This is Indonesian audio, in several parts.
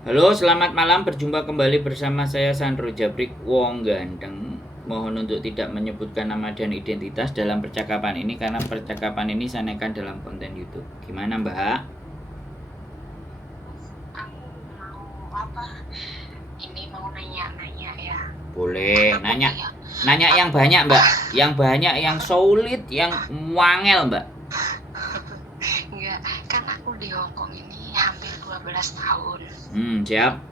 Halo, selamat malam. Berjumpa kembali bersama saya Sandro Jabrik Wong Ganteng. Mohon untuk tidak menyebutkan nama dan identitas dalam percakapan ini karena percakapan ini saya naikkan dalam konten YouTube. Gimana, Mbak? Aku mau apa? Ini mau nanya-nanya ya. Boleh Kenapa nanya. ya? Nanya yang banyak, Mbak. Yang banyak, yang solid, yang wangel, Mbak. Enggak, kan aku di Hong Kong ini hampir 12 tahun. Siap.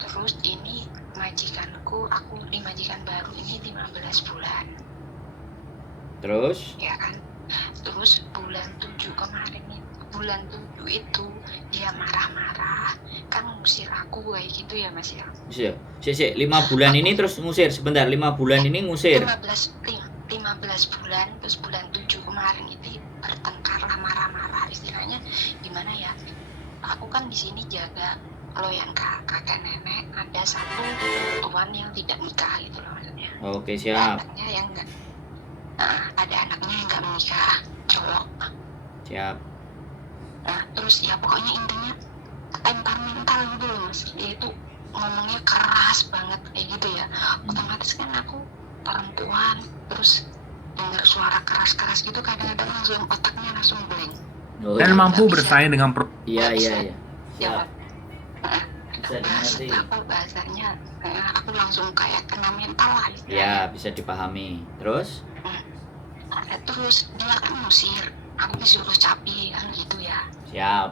Terus ini majikanku, aku di majikan baru ini 15 bulan. Terus? Ya kan? Terus bulan 7 kemarin bulan 7 itu dia marah-marah, kan ngusir aku kayak gitu ya Mas ya. Sik, 5 bulan ini terus ngusir. Sebentar, 5 bulan ini ngusir. 15 bulan, terus bulan 7 kemarin itu bertengkar lah, marah-marah, istilahnya gimana ya, aku kan di sini jaga kalau yang kakek nenek ada satu tuan yang tidak nikah gitu loh maksudnya. Oke, siap. Anaknya yang enggak, ada anaknya yang nggak menikah, cowok. Siap. Nah terus ya pokoknya intinya temperamental gitu loh Mas, dia itu ngomongnya keras banget kayak gitu ya. Otomatis kan aku perempuan, terus dengar suara keras-keras gitu kadang-kadang langsung otaknya langsung blank. Dan mampu bersaing dengan Iya. Ya, Bisa dimengerti. apa bahasanya, aku langsung kayak kena mental lah istilahnya. Ya, bisa dipahami. Terus? Terus dia kan ngusir, aku disuruh capi kan gitu ya. Siap.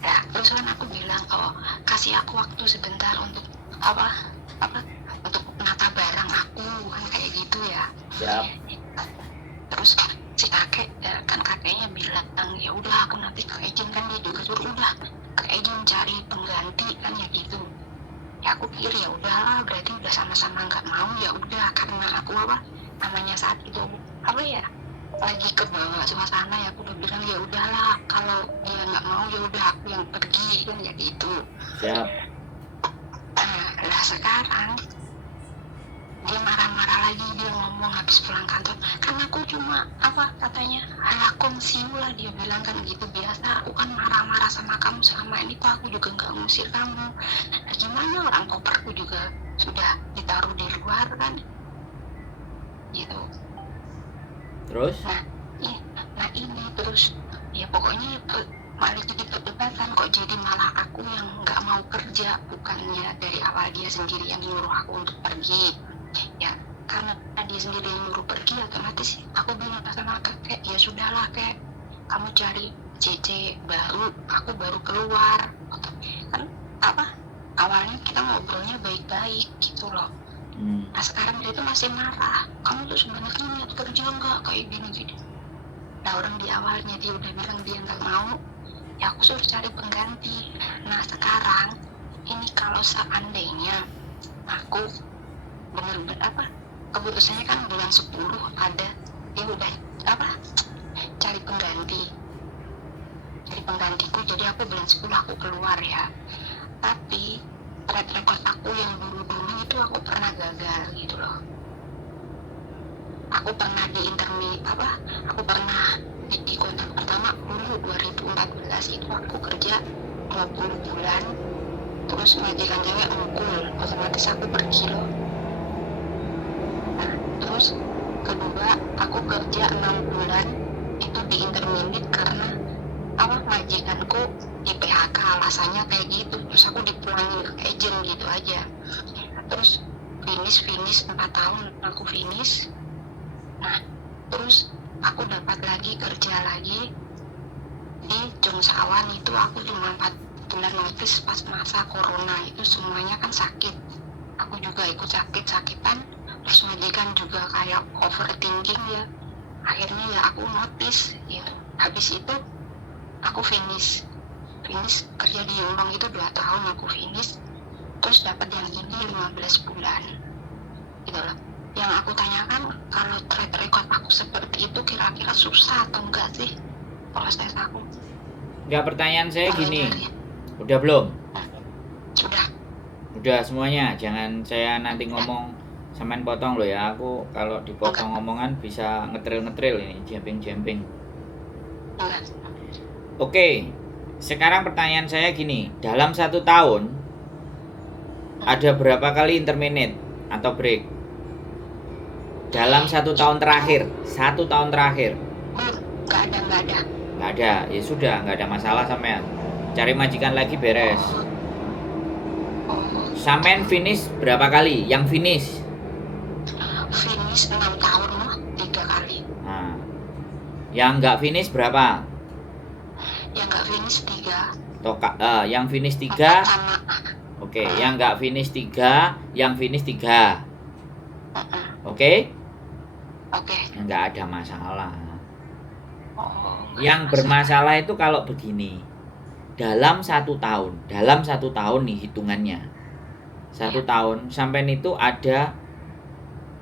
Ya, terus kan aku bilang, oh kasih aku waktu sebentar untuk apa untuk menata barang aku kan kayak gitu ya. Siap. Terus si kakek ya, kan kakeknya bilang ya udah aku nanti ke agent, kan dia juga suruh udah ke agent cari pengganti kan ya gitu. Ya aku pikir ya udahlah, berarti udah sama-sama nggak mau, ya udah karena aku namanya saat itu ya lagi ke bawah suasana, ya aku udah bilang ya udahlah kalau dia nggak mau ya udah aku yang pergi kan ya gitu. Siap. Nah sekarang dia marah-marah lagi, dia ngomong habis pulang kantor, kan aku cuma katanya kongsiu lah, dia bilang kan gitu, biasa aku kan marah-marah sama kamu selama ini tuh aku juga nggak ngusir kamu, nah gimana orang koperku juga sudah ditaruh di luar kan gitu. Terus? Nah ini terus ya pokoknya malah jadi perdebatan, kok jadi malah aku yang nggak mau kerja, bukannya dari awal dia sendiri yang nyuruh aku untuk pergi. Ya karena dia sendiri yang nyuruh pergi, otomatis aku bilang sama kakek, ya sudahlah kek, kamu cari CC baru, aku baru keluar kan awalnya kita ngobrolnya baik-baik gitu loh. Nah sekarang dia tuh masih marah, kamu tuh sebenarnya niat kerja nggak kayak gini. Nah orang di awalnya dia udah bilang dia nggak mau, ya aku suruh cari pengganti. Nah sekarang ini kalau seandainya aku bener-bener keputusannya kan bulan 10 ada dia udah cari penggantiku, jadi aku bulan 10 aku keluar ya. Tapi track record aku yang dulu itu aku pernah gagal gitu loh. Aku pernah di kontrak pertama dulu 2014 itu aku kerja 20 bulan, terus majikan cewek mukul, otomatis aku pergi loh. Nah, terus kedua aku kerja 6 bulan itu di interminute karena majikanku di PHK, alasannya kayak gitu, terus aku dipulangin ke agent gitu aja. Terus finish 4 tahun aku finish. Nah terus aku dapat lagi kerja lagi di Jongsawan, itu aku cuma 4 bulan notice pas masa corona itu, semuanya kan sakit, aku juga ikut sakitan, terus majikan juga kayak overthinking ya, akhirnya ya aku notice gitu. Habis itu aku finish kerja di Yulong itu 2 tahun aku finish, terus dapat yang ini 15 bulan gitu loh. Yang aku tanyakan, kalau track record aku seperti itu kira-kira susah atau enggak sih proses aku? Enggak, pertanyaan saya gini. Udah belum? Udah semuanya. Jangan saya nanti ngomong samain potong loh ya. Aku kalau dipotong omongan bisa ngetril ini, jemping. Oke. sekarang pertanyaan saya gini, dalam 1 tahun ada berapa kali interminate atau break? Dalam 1 tahun terakhir, 1 tahun terakhir. Nggak ada. Nggak ada, ya sudah, nggak ada masalah sampean. Cari majikan lagi beres. Sampean finish berapa kali? Yang finish? Finish 6 tahun loh, 3 kali. Nah, yang nggak finish berapa? Yang nggak finish 3. Yang finish 3. Sama. Oke, yang nggak finish 3, yang finish 3. Oke? Oke. Nggak ada masalah. Oh, Yang bermasalah itu kalau begini, dalam 1 tahun nih hitungannya, 1 tahun sampai itu ada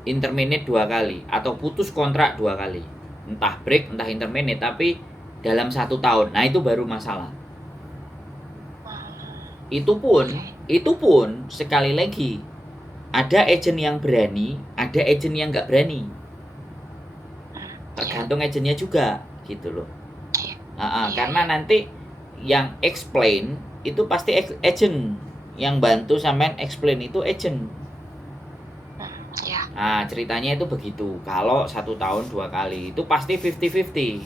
interminate 2 kali atau putus kontrak 2 kali, entah break entah interminate, tapi dalam 1 tahun, nah itu baru masalah. Itu pun sekali lagi, ada agent yang berani, ada agent yang nggak berani, tergantung agentnya juga gitu loh. Karena nanti yang explain itu pasti agent, yang bantu sampean explain itu agent. Nah ceritanya itu begitu. Kalau 1 tahun 2 kali itu pasti 50-50.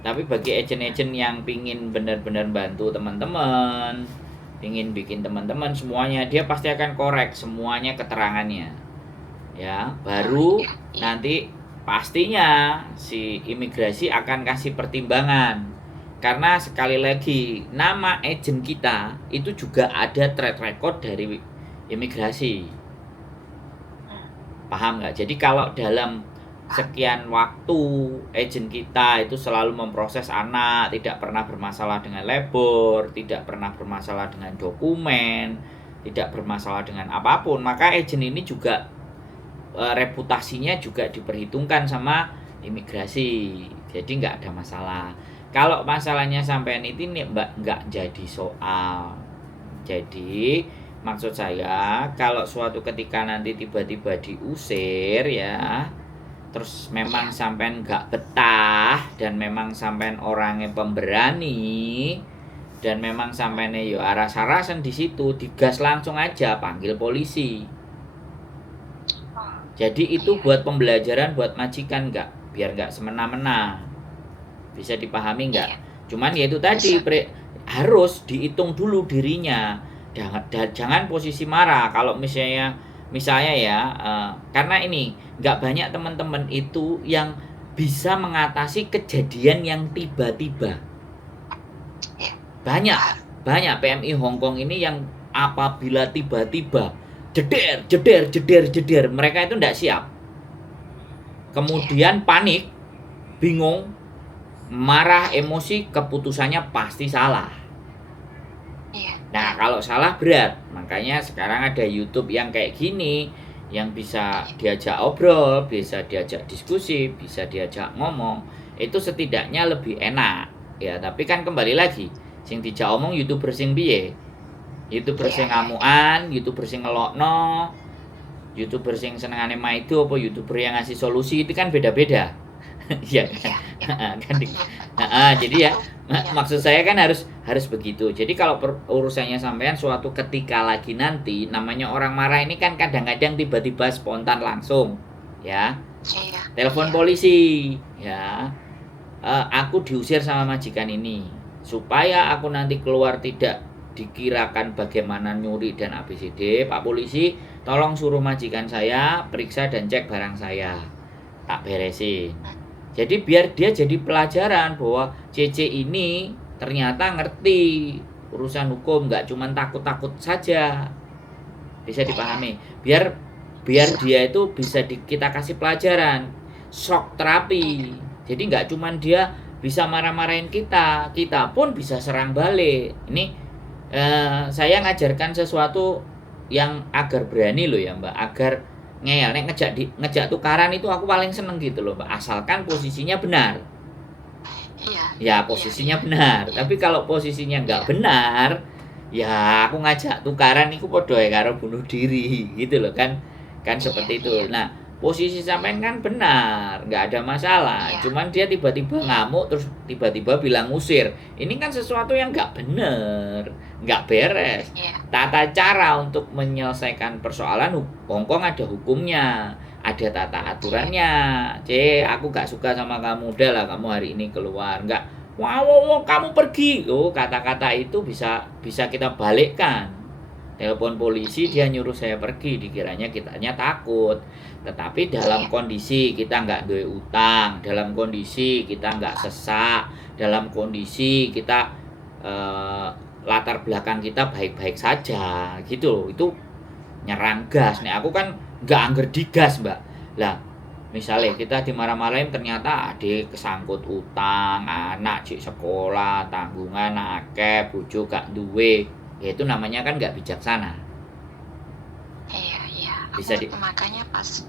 Tapi bagi agent-agent yang pingin benar-benar bantu teman-teman, pingin bikin teman-teman semuanya, dia pasti akan korek semuanya keterangannya, ya. Baru nanti pastinya si imigrasi akan kasih pertimbangan. Karena sekali lagi, nama agent kita itu juga ada track record dari imigrasi. Paham nggak? Jadi kalau dalam sekian waktu agent kita itu selalu memproses anak, tidak pernah bermasalah dengan labor, tidak pernah bermasalah dengan dokumen, tidak bermasalah dengan apapun, maka agent ini juga reputasinya juga diperhitungkan sama imigrasi. Jadi nggak ada masalah. Kalau masalahnya sampean itu nggak jadi soal. Jadi maksud saya, kalau suatu ketika nanti tiba-tiba diusir ya, terus memang sampean nggak betah dan memang sampean orangnya pemberani dan memang sampean yo aras-arasan di situ, digas langsung aja, panggil polisi. Jadi itu buat pembelajaran buat majikan, nggak, biar nggak semena-mena. Bisa dipahami nggak? Cuman ya itu tadi, harus dihitung dulu dirinya. Jangan posisi marah kalau misalnya ya, karena ini nggak banyak teman-teman itu yang bisa mengatasi kejadian yang tiba-tiba. Banyak PMI Hongkong ini yang apabila tiba-tiba jeder, mereka itu nggak siap, kemudian panik, bingung, marah, emosi, keputusannya pasti salah. Nah kalau salah berat. Makanya sekarang ada YouTube yang kayak gini, yang bisa diajak obrol, bisa diajak diskusi, bisa diajak ngomong, itu setidaknya lebih enak ya. Tapi kan kembali lagi, sing dijak omong YouTuber sing piye, YouTuber sing ngamukan, YouTuber sing ngelokno, YouTuber sing senengane maido, apa YouTuber yang ngasih solusi, itu kan beda-beda. Ya kan? Jadi ya maksud saya kan harus begitu. Jadi kalau urusannya sampean suatu ketika lagi nanti, namanya orang marah ini kan kadang-kadang tiba-tiba spontan langsung ya, telepon polisi ya, aku diusir sama majikan ini, supaya aku nanti keluar tidak dikirakan bagaimana nyuri dan ABCD, Pak Polisi tolong suruh majikan saya periksa dan cek barang saya, tak beresin. Jadi biar dia jadi pelajaran bahwa CC ini ternyata ngerti urusan hukum, nggak cuma takut-takut saja. Bisa dipahami. Biar dia itu bisa kita kasih pelajaran, shock terapi. Jadi nggak cuma dia bisa marah-marahin kita pun bisa serang balik. Ini saya ngajarkan sesuatu yang agar berani loh ya Mbak, agar ngeyel. Nek ngejak tukaran itu aku paling seneng gitu loh Mbak, asalkan posisinya benar. Ya posisinya benar. Tapi kalau posisinya nggak benar, ya aku ngajak tukaran itu podo karo bunuh diri gitu loh kan seperti itu. Nah Posisi sampean kan benar, nggak ada masalah. Iya. Cuman dia tiba-tiba ngamuk terus tiba-tiba bilang ngusir. Ini kan sesuatu yang nggak benar, nggak beres. Iya. Tata cara untuk menyelesaikan persoalan Hongkong ada hukumnya, ada tata aturannya. Aku nggak suka sama kamu, udah lah kamu hari ini keluar. Nggak, wow, kamu pergi. Oh, kata-kata itu bisa kita balikkan. Telepon polisi, dia nyuruh saya pergi, dikiranya kitanya takut. Tetapi dalam kondisi kita nggak duwe utang, dalam kondisi kita nggak sesak, dalam kondisi kita latar belakang kita baik-baik saja, gitu. Itu nyerang gas. Nih aku kan nggak angger digas, Mbak. Lah, misalnya kita dimarah-marahin ternyata adik kesangkut utang, anak cik sekolah, tanggungan akeh, bojo gak duwe. Ya itu namanya kan nggak bijaksana. Iya. Bisa makanya pas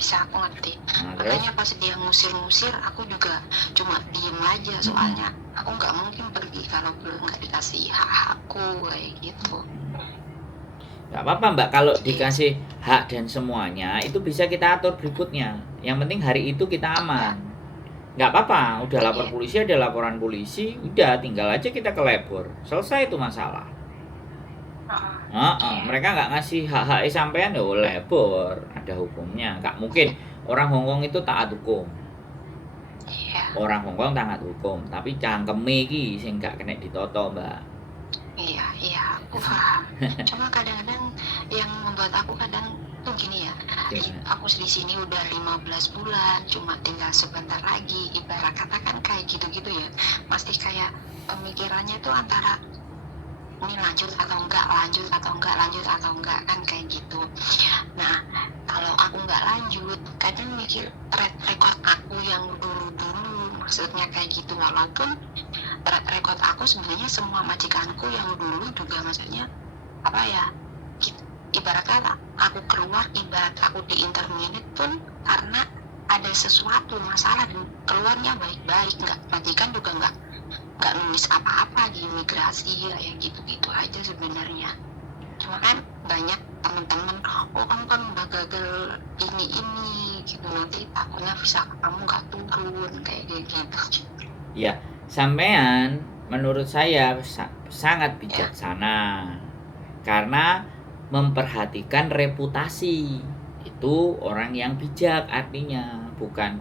bisa aku ngerti. Nah, makanya pas dia ngusir-ngusir, aku juga cuma diem aja, soalnya aku nggak mungkin pergi kalau belum nggak dikasih hak-hakku kayak gitu. Nggak apa-apa, Mbak, kalau dikasih hak dan semuanya itu bisa kita atur berikutnya. Yang penting hari itu kita aman. Nggak apa-apa, udah lapor polisi, ada laporan polisi, udah tinggal aja kita ke labor, selesai itu masalah. Mereka nggak ngasih hak-hak sampean, ya labor, ada hukumnya. Nggak mungkin orang Hongkong itu taat hukum. Orang Hongkong taat hukum, tapi cangkeme iki sing nggak kena ditoto, Mbak. Iya, aku paham. Cuma kadang-kadang yang membuat aku kadang tuh gini ya, aku di sini udah 15 bulan, cuma tinggal sebentar lagi, ibarat kata kan kayak gitu-gitu ya, pasti kayak pemikirannya tuh antara ini lanjut atau enggak kan kayak gitu. Nah, kalau aku nggak lanjut, kadang mikir record aku yang dulu, maksudnya kayak gitu. Walaupun record aku sebenarnya semua majikanku yang dulu juga, maksudnya apa ya, ibarat kata aku keluar, ibarat aku di interminate pun karena ada sesuatu masalah dan keluarnya baik-baik, nggak, majikan juga nggak nulis apa-apa di imigrasi, kayak gitu-gitu aja sebenarnya. Cuma kan banyak teman-teman, kamu kan udah gagal ini gitu, nanti takutnya visa kamu nggak turun kayak gitu. Ya, sampean menurut saya sangat bijaksana karena memperhatikan reputasi. Itu orang yang bijak artinya, bukan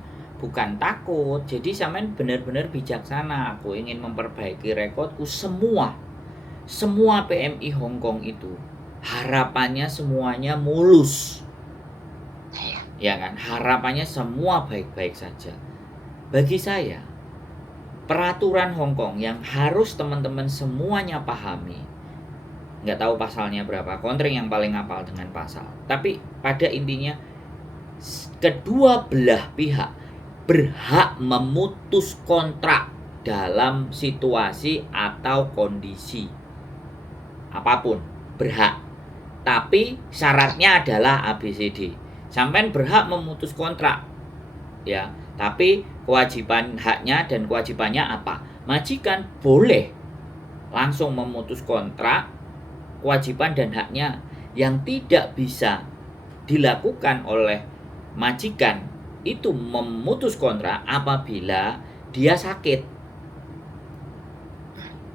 takut. Jadi sampean benar-benar bijaksana. Aku ingin memperbaiki rekodku. Semua PMI Hongkong itu harapannya semuanya mulus. Ya kan? Harapannya semua baik-baik saja. Bagi saya, peraturan Hongkong yang harus teman-teman semuanya pahami, nggak tahu pasalnya berapa, Kontring yang paling hafal dengan pasal, tapi pada intinya kedua belah pihak berhak memutus kontrak dalam situasi atau kondisi apapun, berhak. Tapi syaratnya adalah ABCD. Sampean berhak memutus kontrak, ya. Tapi kewajiban, haknya dan kewajibannya apa? Majikan boleh langsung memutus kontrak, kewajiban dan haknya. Yang tidak bisa dilakukan oleh majikan itu memutus kontrak apabila dia sakit.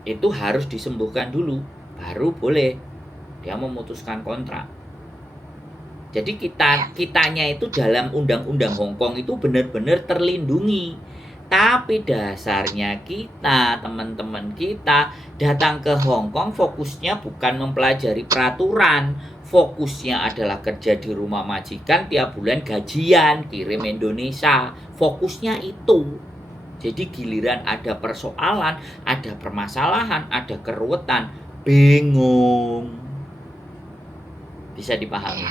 Itu harus disembuhkan dulu, baru boleh dia memutuskan kontrak. Jadi kitanya itu dalam undang-undang Hongkong itu benar-benar terlindungi. Tapi dasarnya kita, teman-teman kita datang ke Hongkong fokusnya bukan mempelajari peraturan, fokusnya adalah kerja di rumah majikan, tiap bulan gajian, kirim Indonesia. Fokusnya itu. Jadi giliran ada persoalan, ada permasalahan, ada keruwetan, bingung. Bisa dipahami?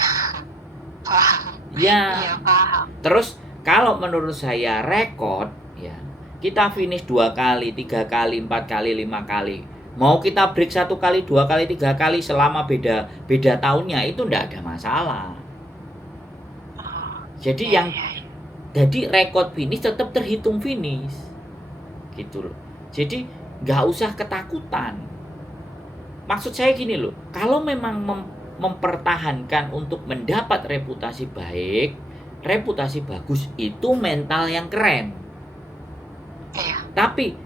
Paham. Ya. Iya, paham. Terus kalau menurut saya rekod, ya kita finish 2 kali, 3 kali, 4 kali, 5 kali. Mau kita break 1 kali, 2 kali, 3 kali selama beda tahunnya itu enggak ada masalah. Jadi jadi rekod finish tetap terhitung finish. Gitu loh. Jadi enggak usah ketakutan. Maksud saya gini loh, kalau memang mempertahankan untuk mendapat reputasi baik, reputasi bagus, itu mental yang keren. Iya. Tapi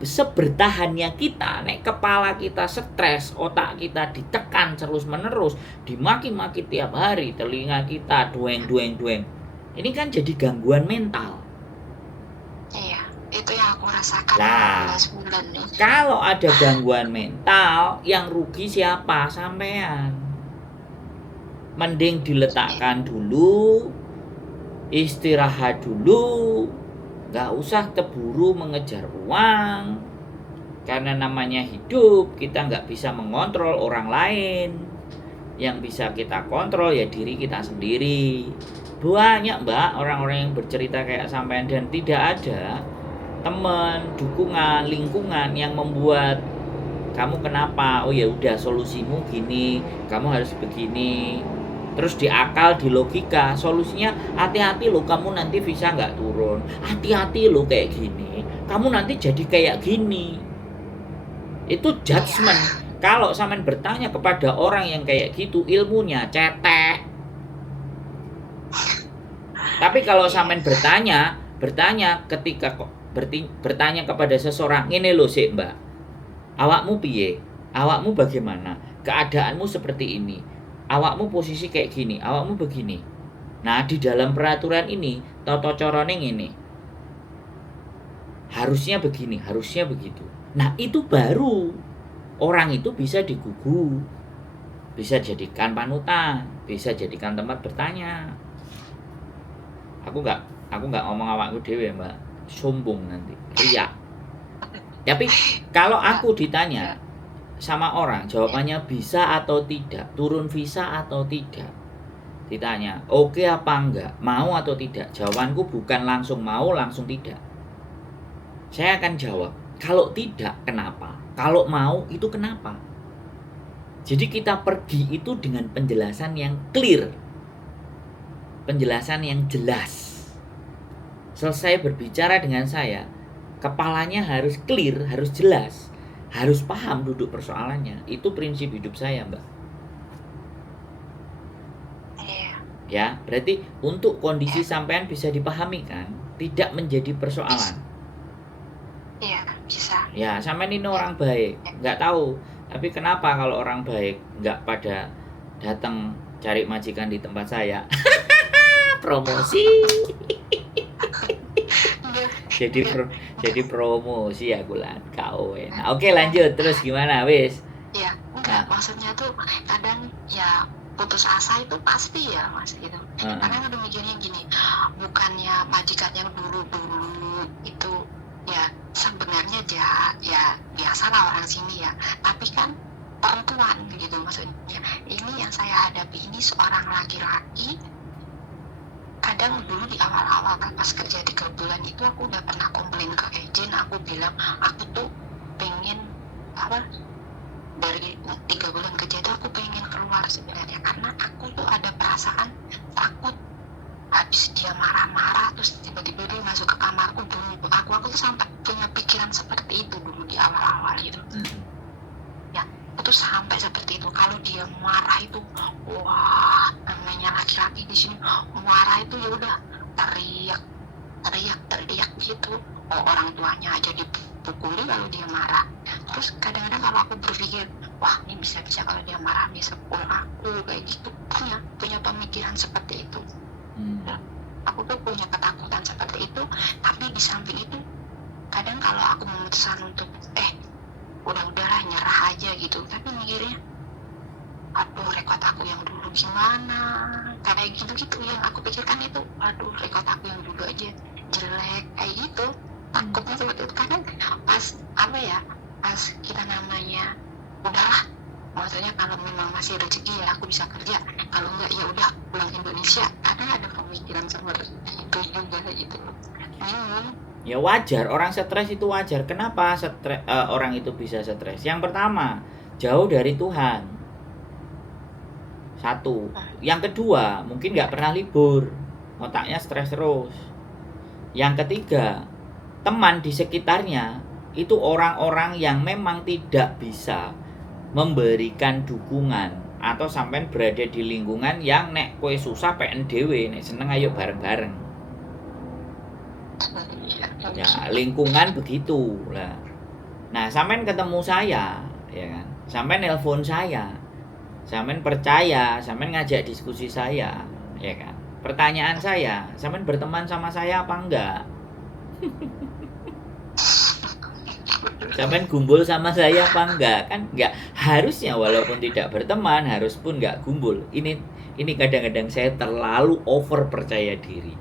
sebertahannya kita, nek kepala kita stres, otak kita ditekan terus menerus, dimaki-maki tiap hari, telinga kita dueng. Ini kan jadi gangguan mental. Iya, itu yang aku rasakan Lah, 15 bulan nih. kalau ada gangguan mental, yang rugi siapa? Sampean. Mending diletakkan dulu, istirahat dulu, nggak usah terburu mengejar uang, karena namanya hidup, kita nggak bisa mengontrol orang lain. Yang bisa kita kontrol ya diri kita sendiri. Banyak mbak orang-orang yang bercerita kayak sampean, dan tidak ada teman, dukungan, lingkungan yang membuat kamu kenapa, oh ya udah solusimu gini, kamu harus begini. Terus di akal, di logika, solusinya hati-hati lo, kamu nanti bisa nggak turun, hati-hati lo kayak gini, kamu nanti jadi kayak gini. Itu judgement. Kalau sampean bertanya kepada orang yang kayak gitu, ilmunya cetek. Tapi kalau sampean bertanya ketika bertanya kepada seseorang, ini lo sih mbak, awakmu piye, awakmu bagaimana, keadaanmu seperti ini, awakmu posisi kayak gini, awakmu begini. Nah, di dalam peraturan ini tata carane ngene, harusnya begini, harusnya begitu. Nah, itu baru orang itu bisa digugu, bisa jadikan panutan, bisa jadikan tempat bertanya. Aku nggak ngomong awakku dhewe mbak, sombong nanti, riak. Tapi kalau aku ditanya sama orang, jawabannya bisa atau tidak, turun visa atau tidak, ditanya oke apa enggak, mau atau tidak, jawabanku bukan langsung mau langsung tidak. Saya akan jawab, kalau tidak kenapa, kalau mau itu kenapa. Jadi kita pergi itu dengan penjelasan yang clear, penjelasan yang jelas. Selesai berbicara dengan saya, kepalanya harus clear, harus jelas, harus paham duduk persoalannya. Itu prinsip hidup saya mbak. Ya, berarti untuk kondisi sampean bisa dipahami kan, tidak menjadi persoalan. Iya, bisa. Ya, sampean ini orang baik, nggak tahu. Tapi kenapa kalau orang baik nggak pada datang cari majikan di tempat saya? Promosi. jadi promosi aku lah kau. Nah, oke lanjut terus gimana wis? Ya, enggak, maksudnya tuh kadang ya putus asa itu pasti ya mas gitu. Karena udah mikirnya gini, bukannya majikan yang dulu itu ya sebenarnya ya biasalah orang sini ya, tapi kan perempuan gitu maksudnya. Ini yang saya hadapi ini seorang laki-laki. Kadang dulu di awal-awal pas kerja 3 bulan itu aku udah pernah komplain ke agent, aku bilang aku tuh pengen dari 3 bulan kerja itu aku pengen keluar sebenarnya, karena aku tuh ada perasaan takut habis dia marah-marah terus tiba-tiba dia masuk ke kamarku dulu. Aku tuh sampai punya pikiran seperti itu dulu di awal-awal gitu. Ya, aku tuh sampai seperti itu. Kalau dia marah itu, wah, namanya laki-laki di sini marah itu ya udah teriak gitu. Oh, orang tuanya aja dipukuli kalau dia marah. Terus kadang-kadang kalau aku berpikir, wah ini bisa-bisa kalau dia marah bisa pukul aku kayak gitu, punya pemikiran seperti itu. Aku tuh punya ketakutan seperti itu. Tapi di samping itu kadang kalau aku memutuskan untuk udahlah nyerah aja gitu, tapi mikirnya aduh rekod aku yang dulu gimana, kayak gitu yang aku pikirkan itu, aduh rekod aku yang dulu aja jelek kayak gitu. Takutnya seperti itu. Karena pas kita namanya udahlah, maksudnya kalau memang masih rezeki ya aku bisa kerja, kalau enggak ya udah pulang Indonesia. Karena ada pemikiran seperti itu juga gitu. Ya wajar, orang stres itu wajar. Kenapa orang itu bisa stres? Yang pertama, jauh dari Tuhan. Satu. Yang kedua, mungkin nggak pernah libur, otaknya stres terus. Yang ketiga, teman di sekitarnya itu orang-orang yang memang tidak bisa memberikan dukungan atau sampean berada di lingkungan yang nek kowe susah pengen dhewe, nek seneng ayo bareng-bareng. Ya, lingkungan begitu lah. Nah, sampean ketemu saya, ya kan? Sampean nelpon saya. Sampean percaya, sampean ngajak diskusi saya, ya kan? Pertanyaan saya, sampean berteman sama saya apa enggak? Sampean gumbul sama saya apa enggak? Kan enggak. Harusnya walaupun tidak berteman, harus pun enggak gumbul. Ini kadang-kadang saya terlalu over percaya diri.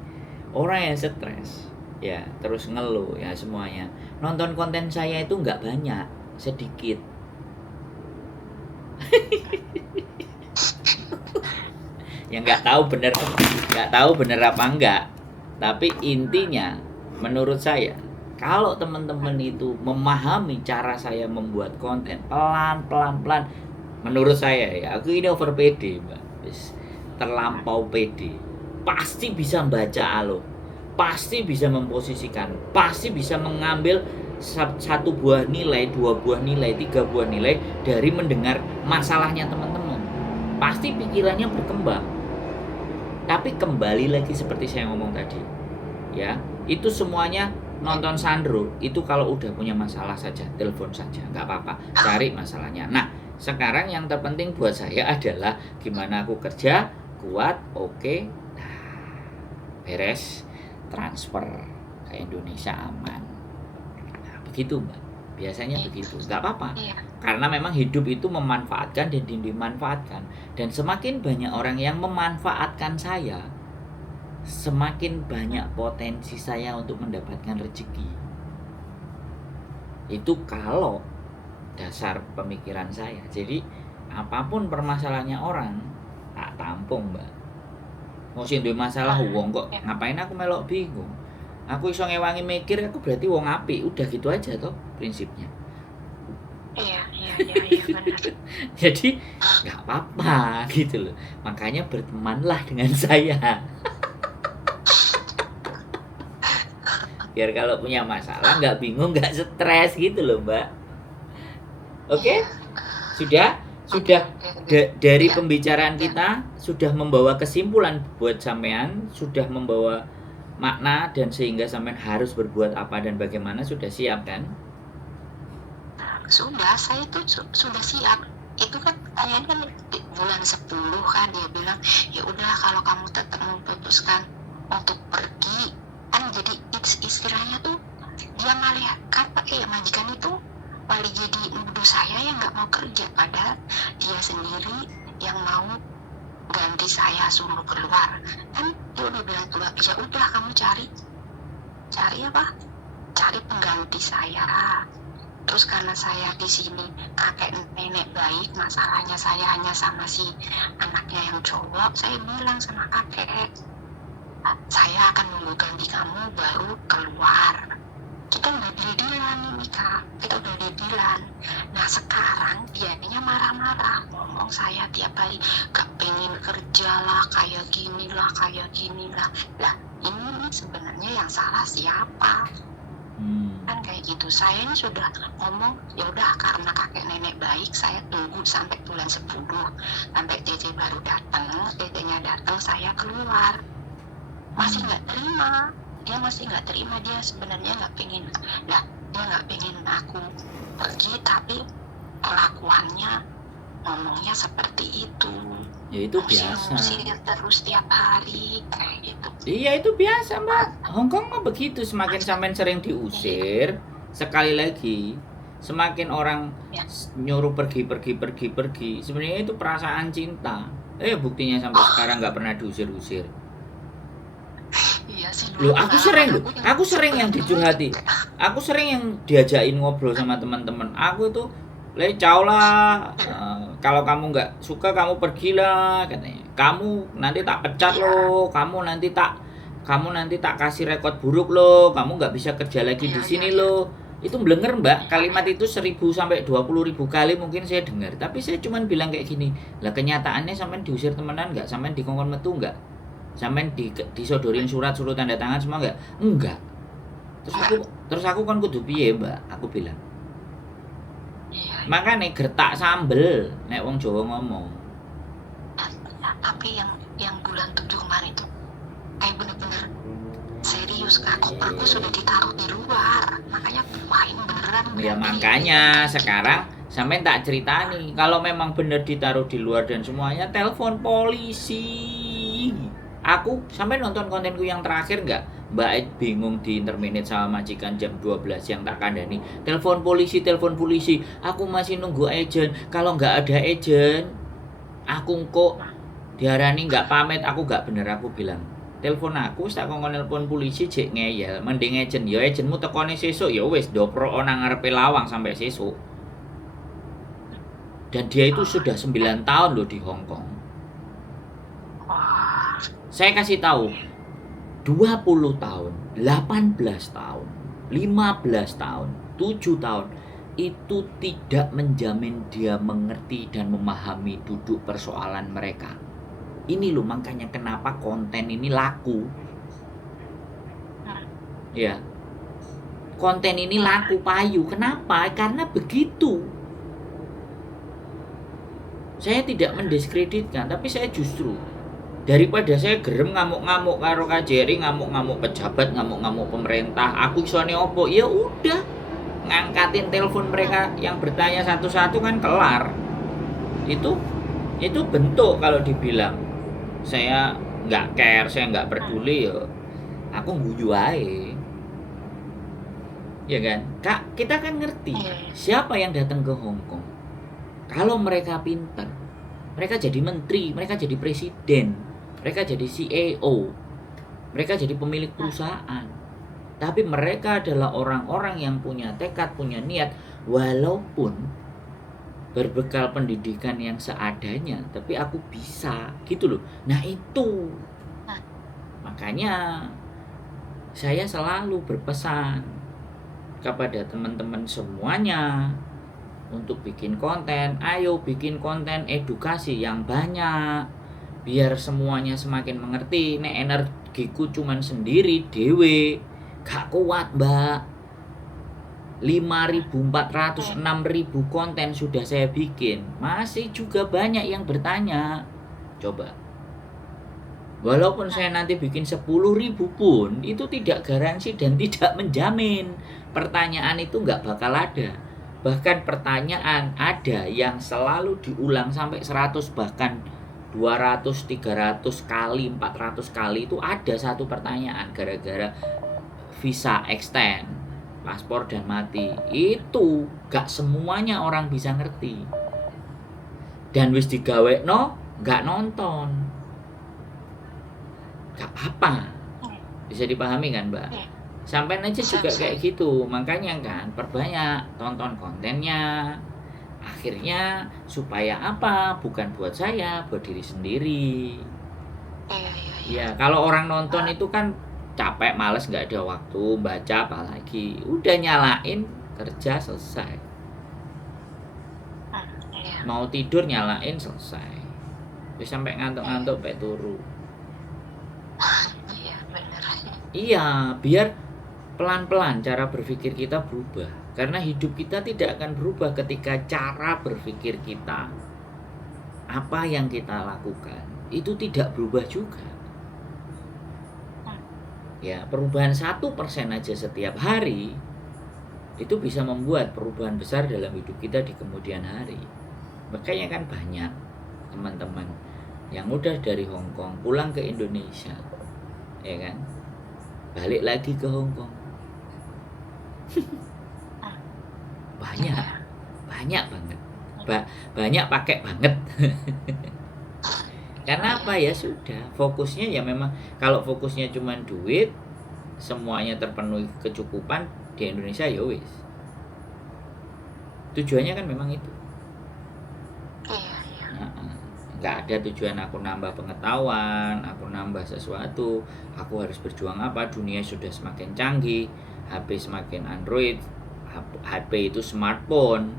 Orang yang stres, ya terus ngeluh ya semuanya. Nonton konten saya itu enggak banyak, sedikit. Yang nggak tahu bener apa enggak. Tapi intinya menurut saya, kalau teman-teman itu memahami cara saya membuat konten pelan, menurut saya ya, aku ini over PD, Mbak. Terlampau PD. Pasti bisa baca alur, pasti bisa memposisikan, pasti bisa mengambil satu buah nilai, 2 buah nilai, 3 buah nilai dari mendengar masalahnya teman-teman. Pasti pikirannya berkembang. Tapi kembali lagi seperti saya ngomong tadi, ya, itu semuanya nonton Sandro, itu kalau udah punya masalah saja, telepon saja, nggak apa-apa, cari masalahnya. Nah, sekarang yang terpenting buat saya adalah gimana aku kerja, kuat, oke, nah, beres, transfer ke Indonesia aman. Nah, begitu Mbak, biasanya begitu, nggak apa-apa. Karena memang hidup itu memanfaatkan dan dimanfaatkan. Dan semakin banyak orang yang memanfaatkan saya, semakin banyak potensi saya untuk mendapatkan rezeki. Itu kalau dasar pemikiran saya. Jadi apapun permasalahannya orang, tak tampung Mbak. Mau sing duwe masalah wong kok ngapain aku melok bingung. Aku iso ngewangi mikir, aku berarti wong apik. Udah gitu aja toh prinsipnya. Iya benar. Jadi nggak apa-apa gitu loh. Makanya bertemanlah dengan saya. Biar kalau punya masalah nggak bingung, nggak stres gitu loh Mbak. Oke? Sudah dari pembicaraan kita sudah membawa kesimpulan buat sampean, sudah membawa makna dan sehingga sampean harus berbuat apa dan bagaimana, sudah siap kan? Sudah, saya tuh sudah siap. Itu kan kayaknya kan di bulan 10 kan dia bilang, ya udah kalau kamu tetap memutuskan untuk pergi, kan jadi istilahnya tuh dia malah kan pakai majikan itu malah jadi nuduh saya yang nggak mau kerja, padahal dia sendiri yang mau ganti saya, suruh keluar. Kan dia udah bilang keluar, ya udah kamu cari pengganti saya. Terus karena saya di sini kakek nenek baik, masalahnya saya hanya sama si anaknya yang cowok, saya bilang sama kakek, saya akan nunggu ganti kamu baru keluar. Kita udah deal-dealan nih Kak, kita udah deal-dealan. Nah sekarang dianya marah-marah, ngomong saya tiap hari gak pengen kerja lah, kayak gini lah. Lah ini sebenarnya yang salah siapa? Kan kayak gitu. Saya ini sudah ngomong, ya udah karena kakek nenek baik, saya tunggu sampai bulan 10, sampai TT baru datang, TT-nya datang, saya keluar. Masih nggak terima, dia sebenarnya nggak pengen. Nah, dia nggak pengen aku pergi, tapi kelakuannya ngomongnya seperti itu. Ya itu biasa. Musir terus tiap hari kayak gitu. Iya itu biasa Mbak. Hongkong mah begitu, semakin sampean sering diusir, sekali lagi semakin orang nyuruh pergi. Sebenarnya itu perasaan cinta. Buktinya sampai sekarang nggak pernah diusir-usir. Iya sih. Loh, aku sering yang dicurhati. Aku sering yang diajakin ngobrol sama teman-teman. Aku itu jauh lah, kalau kamu nggak suka kamu pergilah katanya. Kamu nanti tak pecat loh, kamu nanti tak kasih rekod buruk loh, kamu nggak bisa kerja lagi di sini loh. Itu blenger Mbak, kalimat itu 1000 sampai 20.000 kali mungkin saya dengar. Tapi saya cuman bilang kayak gini, lah kenyataannya sampean diusir temenan nggak, sampean dikongkon metu nggak, sampean disodorin surat suruh tanda tangan semua nggak? Enggak. Terus aku kan kudu piye Mbak, aku bilang. Makanya gertak sambel nek wong Jawa ngomong. tapi yang bulan 7 kemarin itu bener-bener serius Kak, koperku sudah ditaruh di luar, makanya wah ini beneran Ya berarti makanya sekarang sampai tak ceritani, kalau memang bener ditaruh di luar dan semuanya, telepon polisi. Aku sampai nonton kontenku yang terakhir nggak? Mbak Ed bingung di interminate sama majikan jam 12 yang tak kandani. Telepon polisi, telepon polisi. Aku masih nunggu agent. Kalau nggak ada agent, aku kok diarani nggak pamit. Aku nggak bener, aku bilang. Telepon aku tak kongkon nelpon polisi jek ngeyel. Mending agent. Ya agentmu tekone sesuk ya wis dopro nang ngarepe lawang sampai sesuk. Dan dia itu sudah 9 tahun loh di Hong Kong. Saya kasih tahu, 20 tahun, 18 tahun, 15 tahun, 7 tahun, itu tidak menjamin dia mengerti dan memahami duduk persoalan mereka. Ini loh makanya kenapa konten ini laku. Ya. Konten ini laku payu. Kenapa? Karena begitu. Saya tidak mendiskreditkan, tapi saya justru daripada saya gerem ngamuk-ngamuk karo KJRI, ngamuk-ngamuk pejabat, ngamuk-ngamuk pemerintah, aku isone opo? Ya udah, ngangkatin telepon mereka yang bertanya satu-satu kan kelar. Itu bentuk kalau dibilang saya nggak care, saya nggak peduli, ya aku guyu ae. Ya kan? Kak, kita kan ngerti siapa yang datang ke Hong Kong. Kalau mereka pintar, mereka jadi menteri, mereka jadi presiden, mereka jadi CEO, mereka jadi pemilik perusahaan. Tapi mereka adalah orang-orang yang punya tekad, punya niat, walaupun berbekal pendidikan yang seadanya, tapi aku bisa, gitu loh. Nah itu, makanya saya selalu berpesan kepada teman-teman semuanya untuk bikin konten. Ayo bikin konten edukasi yang banyak, biar semuanya semakin mengerti. Nek energiku cuman sendiri dewe gak kuat mbak. 5.400 6.000 konten sudah saya bikin, masih juga banyak yang bertanya. Coba, walaupun saya nanti bikin 10.000 pun, itu tidak garansi dan tidak menjamin pertanyaan itu nggak bakal ada. Bahkan pertanyaan ada yang selalu diulang sampai 100, bahkan 200, 300 kali, 400 kali itu ada satu pertanyaan gara-gara visa extend, paspor dan mati. Itu gak semuanya orang bisa ngerti. Dan wis digawekno gak nonton. Gak apa. Bisa dipahami kan mbak? Sampai aja juga kayak gitu. Makanya kan perbanyak tonton kontennya. Akhirnya supaya apa? Bukan buat saya, buat diri sendiri. Ya kalau orang nonton itu kan capek, males, nggak ada waktu baca apalagi. Udah nyalain, kerja selesai. Mau tidur nyalain selesai. Terus sampai ngantuk-ngantuk sampai turu. Iya, biar pelan-pelan cara berpikir kita berubah. Karena hidup kita tidak akan berubah ketika cara berpikir kita, apa yang kita lakukan, itu tidak berubah juga. Ya, perubahan 1% aja setiap hari itu bisa membuat perubahan besar dalam hidup kita di kemudian hari. Makanya kan banyak teman-teman yang udah dari Hong Kong pulang ke Indonesia, ya kan, balik lagi ke Hong Kong. banyak banget, banyak pakai banget. Karena apa ya, sudah fokusnya ya memang, kalau fokusnya cuma duit, semuanya terpenuhi kecukupan di Indonesia ya wis. Tujuannya kan memang itu. Nggak ada tujuan aku nambah pengetahuan, aku nambah sesuatu, aku harus berjuang apa. Dunia sudah semakin canggih, HP semakin Android, HP itu smartphone,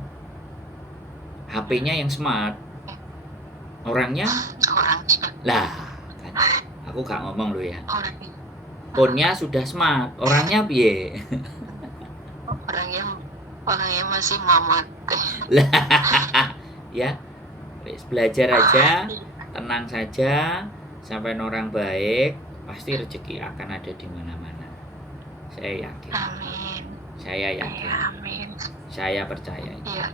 HP-nya yang smart, orangnya lah kan. Aku gak ngomong loh ya, phone-nya sudah smart, orangnya piye? orangnya masih mamat Lah ya, belajar aja, tenang saja, sampai orang baik, pasti rezeki akan ada di mana-mana. Saya yakin. Amin. Saya Iya, yakin. amin. Saya percaya. Iya.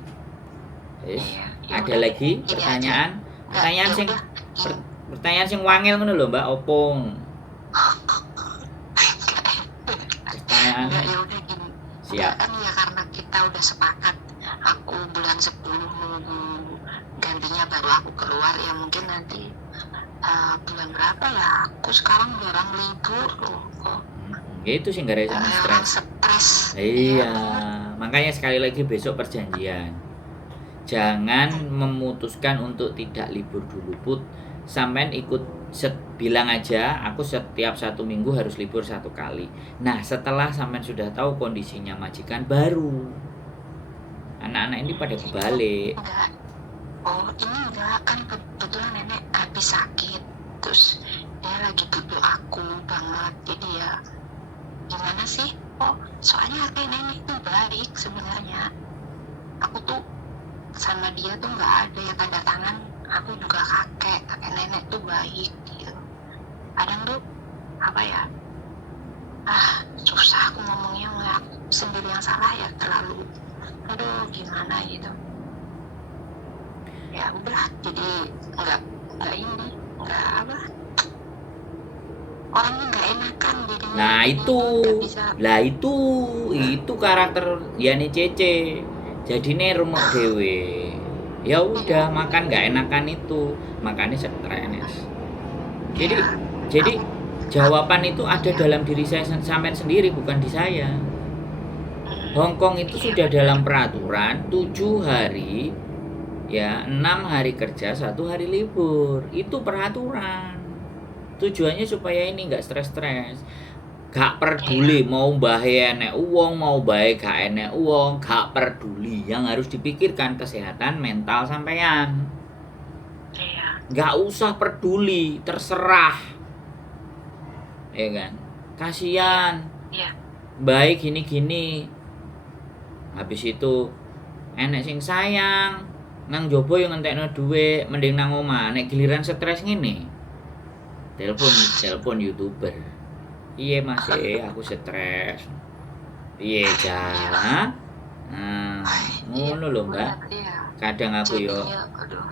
Yes. Iya. Ya Ada udah, lagi gini pertanyaan? aja. Pertanyaan Ya sing udah, gini. pertanyaan sing wangil ngono lho, Mbak. Opong. Pertanyaan. Enggak, ya udah gini. Siap. Enggak, kan ya karena kita udah sepakat aku bulan 10 nunggu gantinya baru aku keluar, ya mungkin nanti bulan berapa ya, aku sekarang jarang libur loh kok. Itu sih nggak ada sama stres. Stres. Iya, makanya sekali lagi besok perjanjian. Jangan memutuskan untuk tidak libur dulu, Put. Sampean ikut bilang aja, aku setiap 1 minggu harus libur 1 kali. Nah, setelah sampean sudah tahu kondisinya majikan, baru anak-anak ini pada kebalik. Enggak. Oh, ini enggak, kan kebetulan nenek habis sakit, terus dia lagi butuh aku banget, jadi ya gimana sih? Oh, soalnya kayak nenek tuh baik sebenarnya. Aku tuh sama dia tuh nggak ada yang tanda tangan. Aku juga kakek nenek tuh baik gitu. Kadang tuh apa ya? Susah aku ngomongnya, nggak sendiri yang salah ya, terlalu aduh gimana gitu. Ya udah, jadi nggak apa, orangnya nggak enakan jadi. Nah itu karakter Yani Cece. Jadi nih rumah dewe. Ya udah, makan nggak enakan itu, makanya stres. Jadi jawaban itu ada dalam diri saya sampean sendiri, bukan di saya. Hongkong itu sudah dalam peraturan 7 hari, ya 6 hari kerja, 1 hari libur. Itu peraturan. Tujuannya supaya ini nggak stres-stres. Gak peduli mau bae enek uang, mau bae gak enek uang, gak peduli. Yang harus dipikirkan kesehatan mental sampean. Gak usah peduli, terserah. Ya kan? Kasihan. Baik gini-gini. Habis itu enek sing sayang, nang jobo yang ngentekno duit, mending nang omah. Nek giliran stres ngene, telepon YouTuber. Iya Mas, aku stres. Iya Jan. Ngono lho Mbak. Kadang aku yo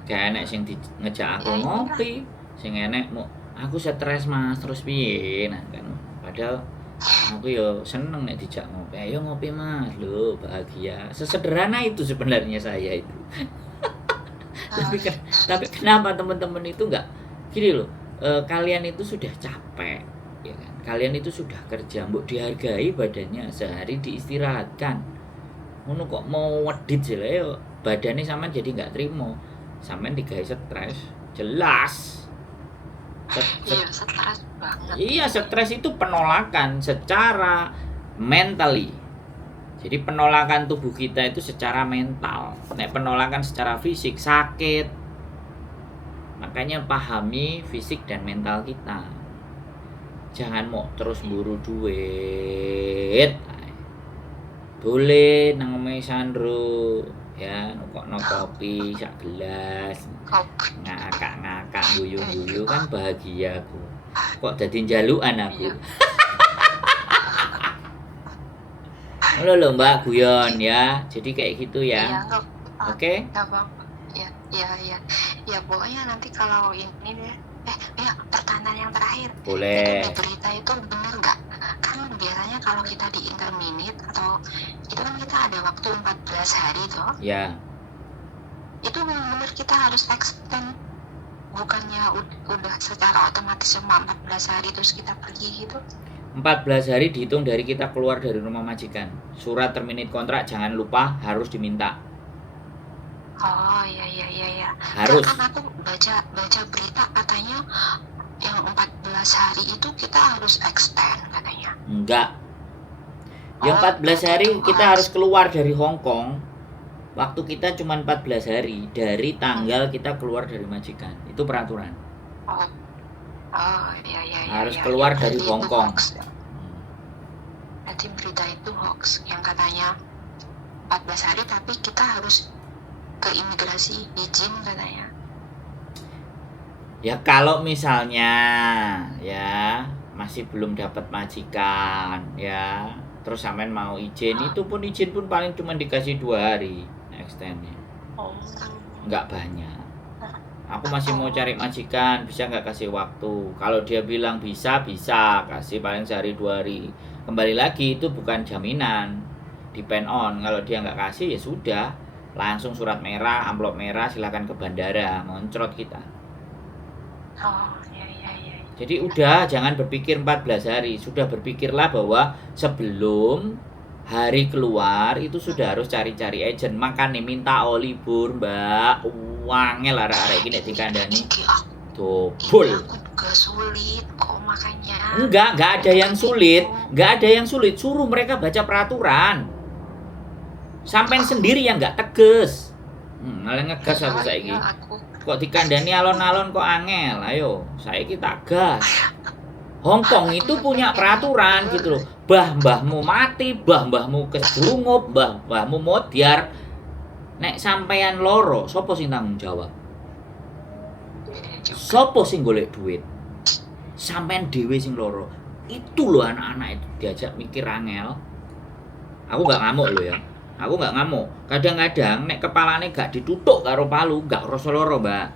gak enek sing ngejak aku ngopi, sing enek aku stres Mas, terus piye? Nah kan padahal aku yo seneng nek dijak ngopi. Ayo ngopi Mas, lho bahagia. Sesederhana itu sebenarnya saya itu. tapi kenapa teman-teman itu enggak gini loh, kalian itu sudah capek ya kan, kalian itu sudah kerja, mbok dihargai badannya, sehari diistirahatkan. Ngono kok mau wedit sih yo badannya sampean jadi nggak terima, sampean digawe stres, jelas. Stres banget. Iya, stres itu penolakan secara mentally. Jadi penolakan tubuh kita itu secara mental. Nek penolakan secara fisik sakit. Makanya pahami fisik dan mental kita. Jangan mau terus buru duit. Boleh nang omahe Sandro ya, nukokno kopi sak gelas. Ngakak-ngakak guyu-guyu kan bahagia aku. Kok dadi njalukan aku. Halo lho Mbak guyon ya. Jadi kayak gitu ya. Oke? Ya pokoknya nanti kalau ini deh. Pertanyaan yang terakhir. Boleh. Jadi berita itu benar nggak? Kan biasanya kalau kita di interminute atau itu kan kita ada waktu 14 hari toh. Ya. Itu benar kita harus extend, bukannya udah secara otomatis cuma 14 hari terus kita pergi gitu. 14 hari dihitung dari kita keluar dari rumah majikan. Surat terminate kontrak jangan lupa harus diminta. Oh iya. Harus. Kan aku baca berita katanya yang 14 hari itu kita harus extend katanya. Enggak. Yang 14 hari kita harus keluar dari Hong Kong. Waktu kita cuma 14 hari dari tanggal kita keluar dari majikan. Itu peraturan. Iya. Harus keluar dari Hong Kong. Berarti berita itu hoax yang katanya 14 hari tapi kita harus ke imigrasi izin katanya. Ya kalau misalnya ya masih belum dapat majikan ya, terus sampean mau izin, itu pun izin pun paling cuma dikasih 2 hari extendnya, Oh. nggak banyak. Aku masih mau cari majikan, bisa nggak kasih waktu? Kalau dia bilang bisa, bisa kasih paling sehari 2 hari. Kembali lagi itu bukan jaminan, depend on. Kalau dia nggak kasih ya sudah, langsung surat merah, amplop merah, silakan ke bandara, ngoncrot kita. Oh, iya iya iya. Jadi udah jangan berpikir 14 hari, sudah berpikirlah bahwa sebelum hari keluar itu sudah harus cari-cari agent. Makanya minta libur, Mbak. Uangnya arek-arek iki nek dikandani dobol. Aku juga sulit kok makanya. Enggak ada yang sulit, enggak ada yang sulit. Suruh mereka baca peraturan. Sampean sendiri yang enggak tegas. Malah ngegas aku saiki. Kok dikandani alon-alon kok angel. Ayo, saiki tak gas. Hongkong itu punya peraturan gitu loh. Mbahmu mati, mbahmu keselungup, mbahmu modiar. Nek sampean loro, sapa sing tanggung jawab? Sapa sing golek duit? Sampean dhewe sing loro. Itu loh anak-anak itu diajak mikir angel. Aku gak ngamuk loh ya. Aku gak ngamuk. Kadang-kadang nek kepalane gak ditutuk karo palu, gak rasa loro, Mbak.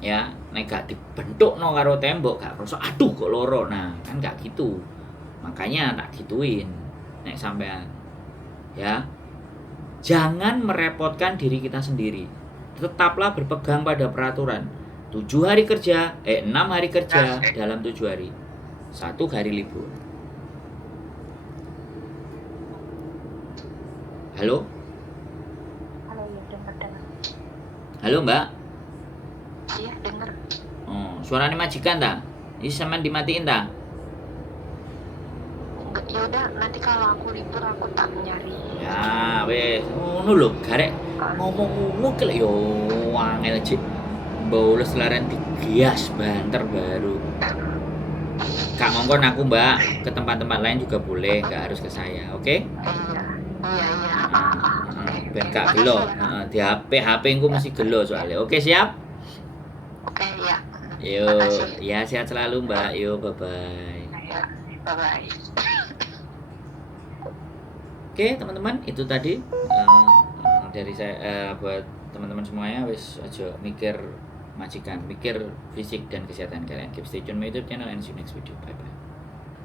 Ya, nek gak dibentukno karo tembok gak rasa aduh kok loro. Nah, kan gak gitu. Makanya tak gituin nek sampean. Ya. Jangan merepotkan diri kita sendiri. Tetaplah berpegang pada peraturan. 6 hari kerja dalam 7 hari. 1 hari libur. Halo? Halo, ya dengar. Halo, Mbak? Iya, dengar. Oh, suaranya majikan ta? Ini sampean dimatiin ta? Enggak, ya udah nanti kalau aku libur aku tak nyari. Ya, wes ngono lho, garek ngomong ngono ki lek yo angel cik. Boles laren digias banter baru. Kak ngongkon aku, Mbak, ke tempat-tempat lain juga boleh, gak harus ke saya, oke? Iya. Ben gak gelo. Heeh, di HP ku masih gelo soalnya. Oke, siap? Oke, ya. Yuk, ya sehat selalu, Mbak. Yuk, bye-bye. Ya, bye-bye. Oke, teman-teman, itu tadi dari saya buat teman-teman semuanya, wis aja mikir majikan, mikir fisik dan kesehatan kalian. Keep stay tune my YouTube channel and see you next video. Bye bye.